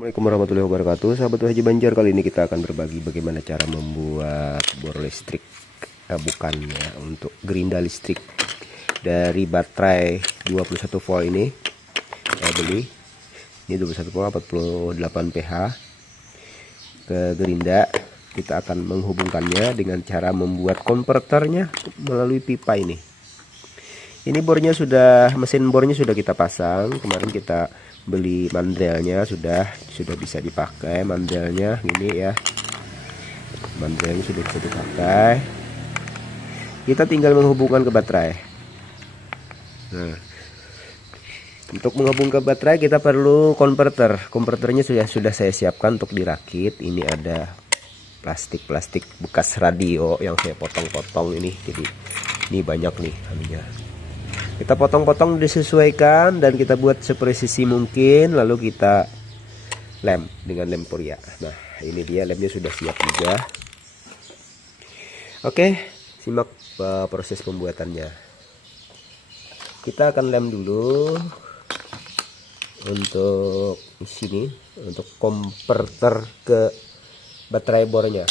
Assalamu'alaikum warahmatullahi wabarakatuh. Sahabat UHJ Banjar, kali ini kita akan berbagi bagaimana cara membuat bor listrik, bukan ya, untuk gerinda listrik dari baterai 21 volt ini. Saya beli ini 21 volt 48 pH ke gerinda. Kita akan menghubungkannya dengan cara membuat konverternya melalui pipa ini. Ini bornya sudah, mesin bornya sudah kita pasang. Kemarin kita beli mandrelnya, sudah bisa dipakai mandrelnya ini ya. Mandrelnya sudah bisa dipakai. Kita tinggal menghubungkan ke baterai. Nah, untuk menghubungkan ke baterai kita perlu konverter. Konverternya sudah saya siapkan untuk dirakit. Ini ada plastik bekas radio yang saya potong-potong ini. Jadi ini banyak nih anunya. Kita potong-potong disesuaikan dan kita buat sepresisi mungkin, lalu kita lem dengan lem Korea. Nah, ini dia lemnya sudah siap juga. Oke, simak proses pembuatannya. Kita akan lem dulu untuk di sini, untuk konverter ke baterai bornya.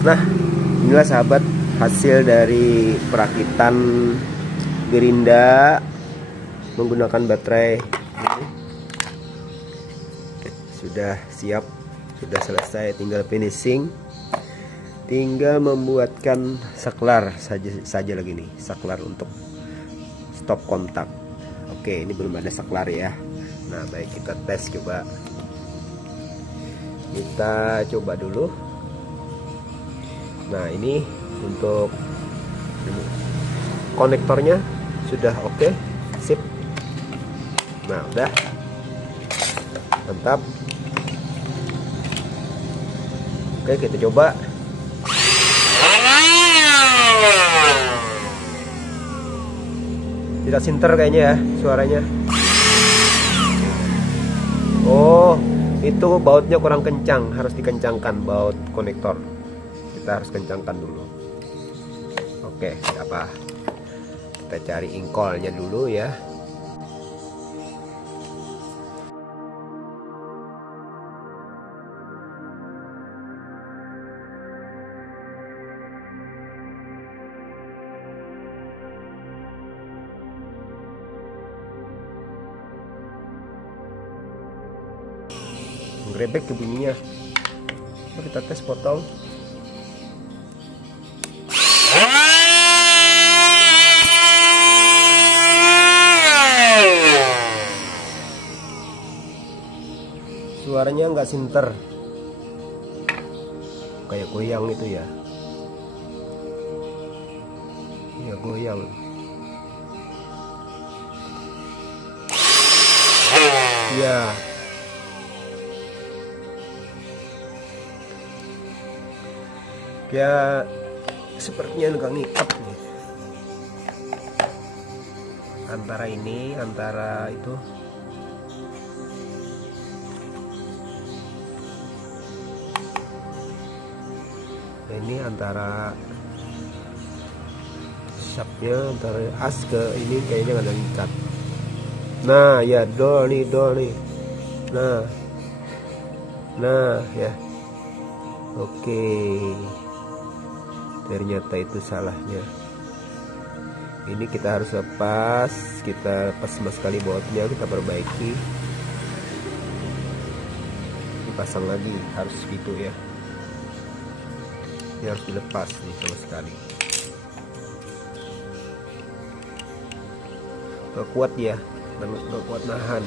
Nah, inilah sahabat hasil dari perakitan Gerinda menggunakan baterai ini. Sudah siap, sudah selesai, tinggal finishing, tinggal membuatkan saklar saja lagi nih, saklar untuk stop kontak. Oke, ini belum ada saklar ya. Nah, baik, kita tes coba. Kita coba dulu. Nah, ini untuk konektornya sudah oke, sip. Nah, udah mantap. Oke, kita coba. Tidak sinter kayaknya ya suaranya. Oh, itu bautnya kurang kencang, harus dikencangkan baut konektor. Kita harus kencangkan dulu. Oke, tidak apa. Kita cari ingkolnya dulu ya. Grebek ke bunyinya. Coba kita tes potong. Suaranya nggak sinter, kayak goyang itu ya. Ya goyang. Ya. Ya, sepertinya nggak ngikat nih. Antara ini, antara itu. Ini antara shaftnya, antara as ke ini kayaknya nggak ada ngikat. Nah, ya dol nih. Nah ya. Oke. Ternyata itu salahnya. Ini kita harus lepas, kita lepas sama sekali bautnya, kita perbaiki, dipasang lagi, harus gitu ya. Ini harus dilepas nih sama sekali. Gak kuat ya, gak kuat nahan.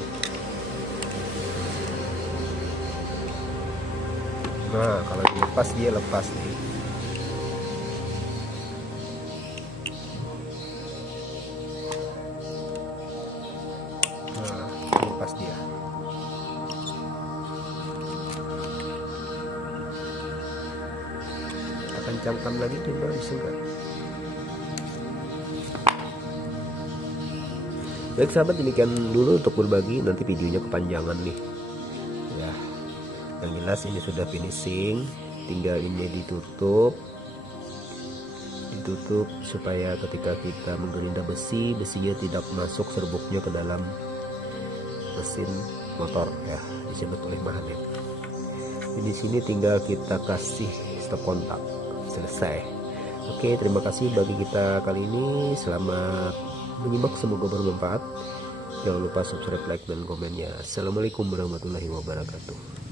Nah, kalau dilepas dia lepas nih. Dia akan kencangkan lagi, coba bisa nggak? Baik sahabat, demikian dulu untuk berbagi, nanti videonya kepanjangan nih ya. Yang jelas ini sudah finishing, tinggal ini ditutup supaya ketika kita menggerinda besi, besinya tidak masuk serbuknya ke dalam mesin motor ya, disebut oleh magnet. Di sini tinggal kita kasih stop kontak, selesai. Oke, terima kasih bagi kita kali ini. Selamat menyimak, semoga bermanfaat. Jangan lupa subscribe, like, dan komennya. Assalamualaikum warahmatullahi wabarakatuh.